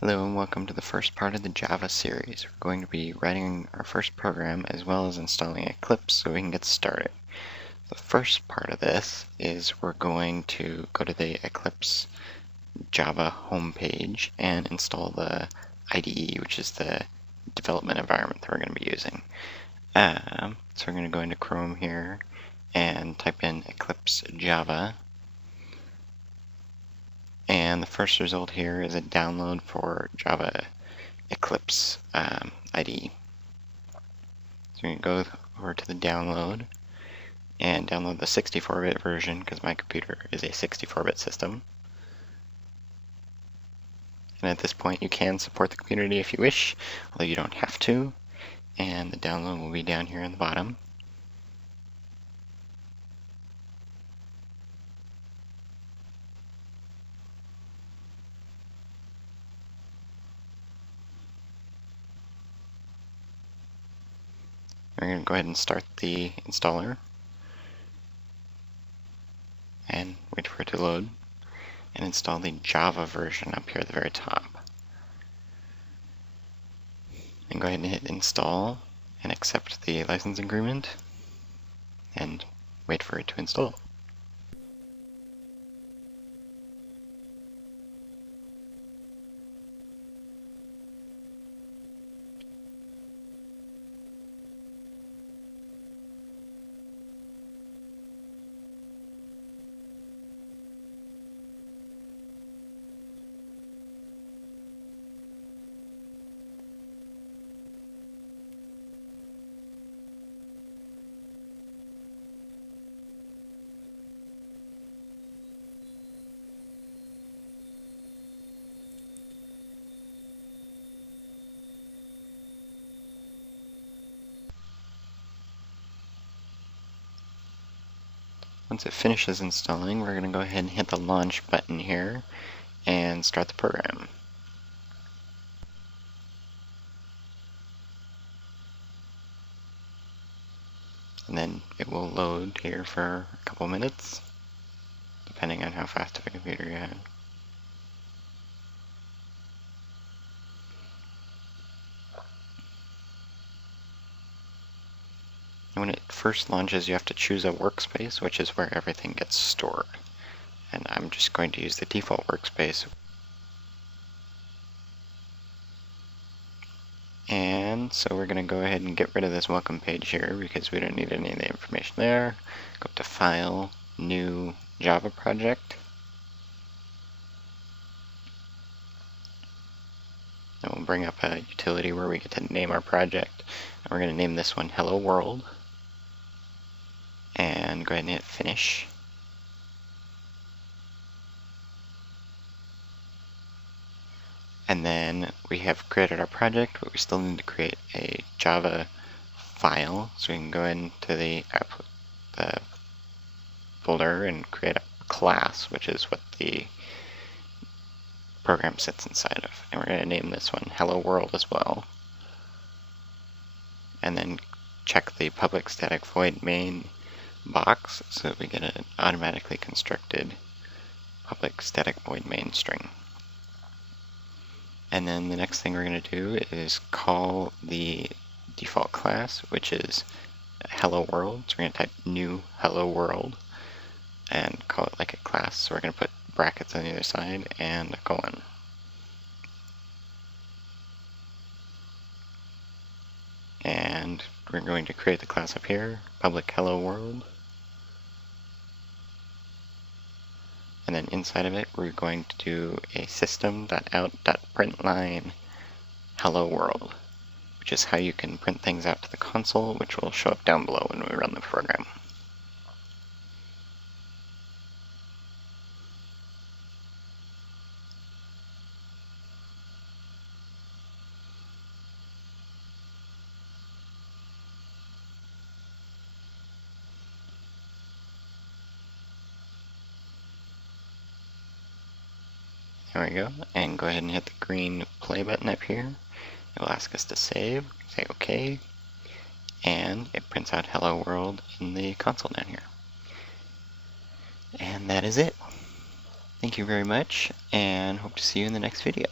Hello and welcome to the first part of the Java series. We're going to be writing our first program as well as installing Eclipse so we can get started. The first part of this is we're going to go to the Eclipse Java homepage and install the IDE, which is the development environment that we're going to be using. So we're going to go into Chrome here and type in Eclipse Java. And the first result here is a download for Java Eclipse IDE. So we can go over to the download and download the 64-bit version because my computer is a 64-bit system. And at this point you can support the community if you wish, although you don't have to. And the download will be down here on the bottom. We're going to go ahead and start the installer and wait for it to load and install the Java version up here at the very top. And go ahead and hit install and accept the license agreement and wait for it to install. Once it finishes installing, we're going to go ahead and hit the launch button here and start the program. And then it will load here for a couple minutes, depending on how fast of a computer you have. When it first launches, you have to choose a workspace, which is where everything gets stored. And I'm just going to use the default workspace. And so we're going to go ahead and get rid of this welcome page here because we don't need any of the information there. Go up to File, New Java Project. And we'll bring up a utility where we get to name our project. And we're going to name this one Hello World. And go ahead and hit Finish. And then we have created our project, but we still need to create a Java file. So we can go into the folder and create a class, which is what the program sits inside of. And we're going to name this one Hello World as well. And then check the public static void main box so that we get an automatically constructed public static void main string. And then the next thing we're going to do is call the default class, which is Hello World. So we're going to type new Hello World and call it like a class. So we're going to put brackets on the other side and a colon. And we're going to create the class up here, public Hello World. And then inside of it, we're going to do a system.out.println hello world, which is how you can print things out to the console, which will show up down below when we run the program. There we go, and go ahead and hit the green play button up here. It will ask us to save, say OK, and it prints out Hello World in the console down here. And that is it. Thank you very much, and hope to see you in the next video.